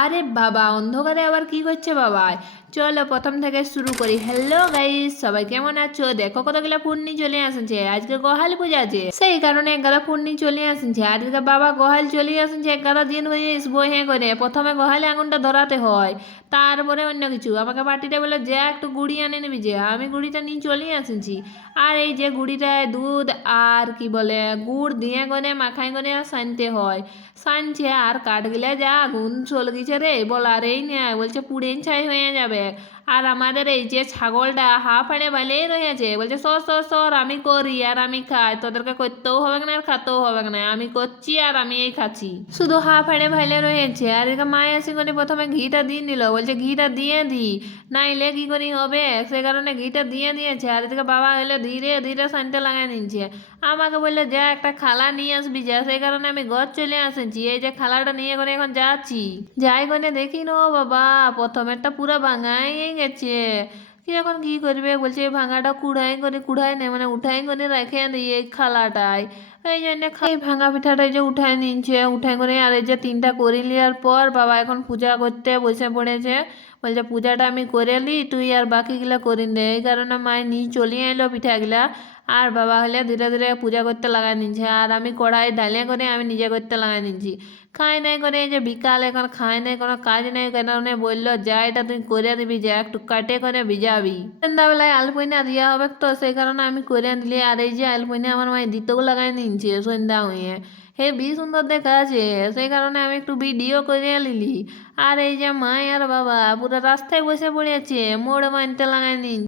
আরে বাবা, অন্ধকারে আবার কি করছে বাবা? চলো প্রথম থেকে শুরু করি। হ্যালো গাইস, সবাই কেমন আছো? দেখো কতগুলো পূর্ণি চলে আসছে, আজকে গোহাল পূজা আছে, সেই কারণে এগারো পূর্ণি চলে আসছে। আজকে বাবা গোহাল চলে আসছে, এগারো দিন হয়ে আসবো। হ্যাঁ করে প্রথমে গোহালে আঙুনটা ধরাতে হয়, তারপরে অন্য কিছু। আমাকে পার্টিটা বলে যে একটু গুড়ি আনে নিবি, যে আমি গুড়িটা নিয়ে চলে আসছি। আর এই যে গুড়িটায় দুধ আর কি বলে গুড় দিয়ে করে মাখাই করে সানতে হয়। সানছে আর কাঠগুলা যা আগুন চলগিছে রে, বলারেই নেই, বলছে পুড়েন ছাই হয়ে যাবে। আর আমাদের এই যে ছাগলটা হাঁফাড়ে বাইলেই রয়েছে, বলছে সর সর সর, আমি করি আর আমি খাই, তোদেরকে করতেও হবে না আর খাতেও হবে না, আমি করছি আর আমি এই খাচ্ছি। শুধু হাঁফাড়ে ভাইলে রয়েছে। আর এদিকে মায়ে এসে করে প্রথমে ঘিটা দিয়ে দিল, বলছে ঘিটা দিয়ে দি, নাইলে কি করি হবে, সে কারণে ঘিটা দিয়ে দিয়েছে। আর এদিকে বাবা হলে ধীরে ধীরে শান্তি লাগাই নিচ্ছে। আমাকে বললে যা একটা খালা নিয়ে আসবি, যা, সেই কারণে আমি ঘর চলে আসেছি। এই যে খালাটা নিয়ে করে এখন যাচ্ছি, যাই করে দেখি নো বাবা, প্রথমেরটা পুরো ভাঙাই গেছে। কি এখন কি করবে, বলছে এই ভাঙাটা কুড়াই নেই, মানে উঠাই করে রেখে দিই এই খালাটাই। এই জন্য এই ভাঙা পিঠাটা যে উঠাই নিচ্ছে, উঠাই করে আর এই যে তিনটা করে নেওয়ার পর বাবা এখন পূজা করতে বসে পড়েছে। বলছে পূজাটা আমি করে নি, তুই আর বাকিগুলা করিন দে। এই কারণে মায় নিয়ে চলিয়ে এলো পিঠাগুলা। আর বাবা হলে ধীরে ধীরে পূজা করতে লাগাই নিচ্ছে, আর আমি কড়াই ডালে করে আমি নিজে করতে লাগাই নিচ্ছি। খাই নাই করে এই যে বিকাল এখন খাই নাই, কোনো কাজ নেই, কারণে বললো যা এটা তুই করে দিবি, যা একটু কাটে করে ভিজাবি। সন্ধ্যাবেলায় আলপনা দেওয়া হবে, তো সেই কারণে আমি করে দিলি। আর এই যে আলপনা আমার মায়ের দিতেও লাগাই নিচ্ছে সন্ধ্যা হয়ে, হে বি সুন্দর দেখাচ্ছে, সেই কারণে আমি একটু ভিডিও করে নিলি। আর এই যে মা আর বাবা পুরো রাস্তায় বসে পড়েছে, মোড় মানতে লাগাই নিন।